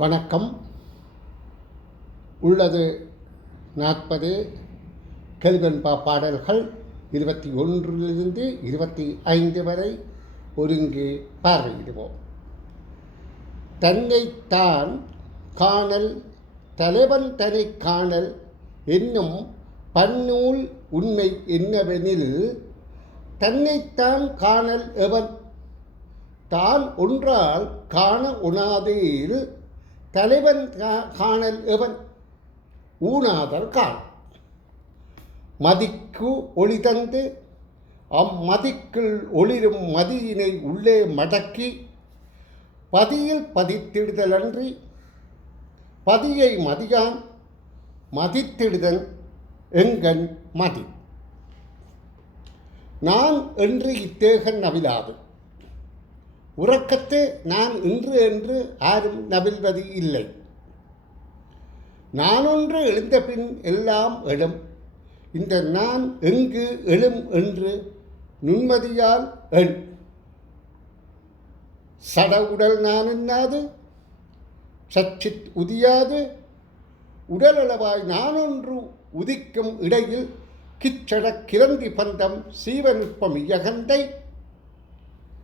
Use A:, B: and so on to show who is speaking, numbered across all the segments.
A: வணக்கம். உள்ளது நாற்பது கெல்வென்பா பாடல்கள் இருபத்தி ஒன்றிலிருந்து இருபத்தி ஐந்து வரை ஒருங்கே பார்வையிடுவோம். தன்னைத்தான் காணல் தலைவன் தன்னை காணல் என்னும் பன்னூல் உண்மை என்னவெனில் தன்னைத்தான் காணல் எவன்? தான் ஒன்றால் காண உணாதேல் தலைவன் காணல் எவன்? ஊனாதல் காண் மதிக்கு ஒளி தந்து அம்மதிக்குள் ஒளிரும் மதியினை உள்ளே மடக்கி பதியில் பதித்திடுதலன்றி பதியை மதியான் மதித்திடுதல் எங்கன் மதி. நான் என்று இத்தேகன் நவிலாது உறக்கத்து நான் இன்று என்று யாரும் நவில்வது இல்லை. நானொன்று எழுந்த பின் எல்லாம் எழும். இந்த நான் எங்கு எழும் என்று நுண்மதியால் எண். சட உடல் நான் என்னாது? சச்சித் உதியாது? உடலளவாய் நானொன்று உதிக்கும் இடையில் கிச்சட கிரந்தி பந்தம் சீவநுட்பம் இயகந்தை.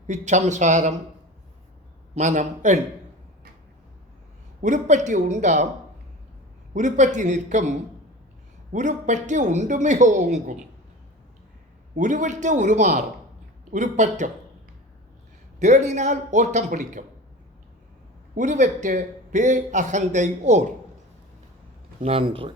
A: இச்சம்சாரம் மனம் எண். உருப்பற்றி உண்டாம் உருப்பற்றி நிற்கும் உருப்பற்றி உண்டுமிக ஓங்கும். உருவற்ற உருமாறும் உருப்பற்றும் தேடினால் ஓட்டம் பிடிக்கும். உருவற்று பே அகந்தை ஓர். நன்று.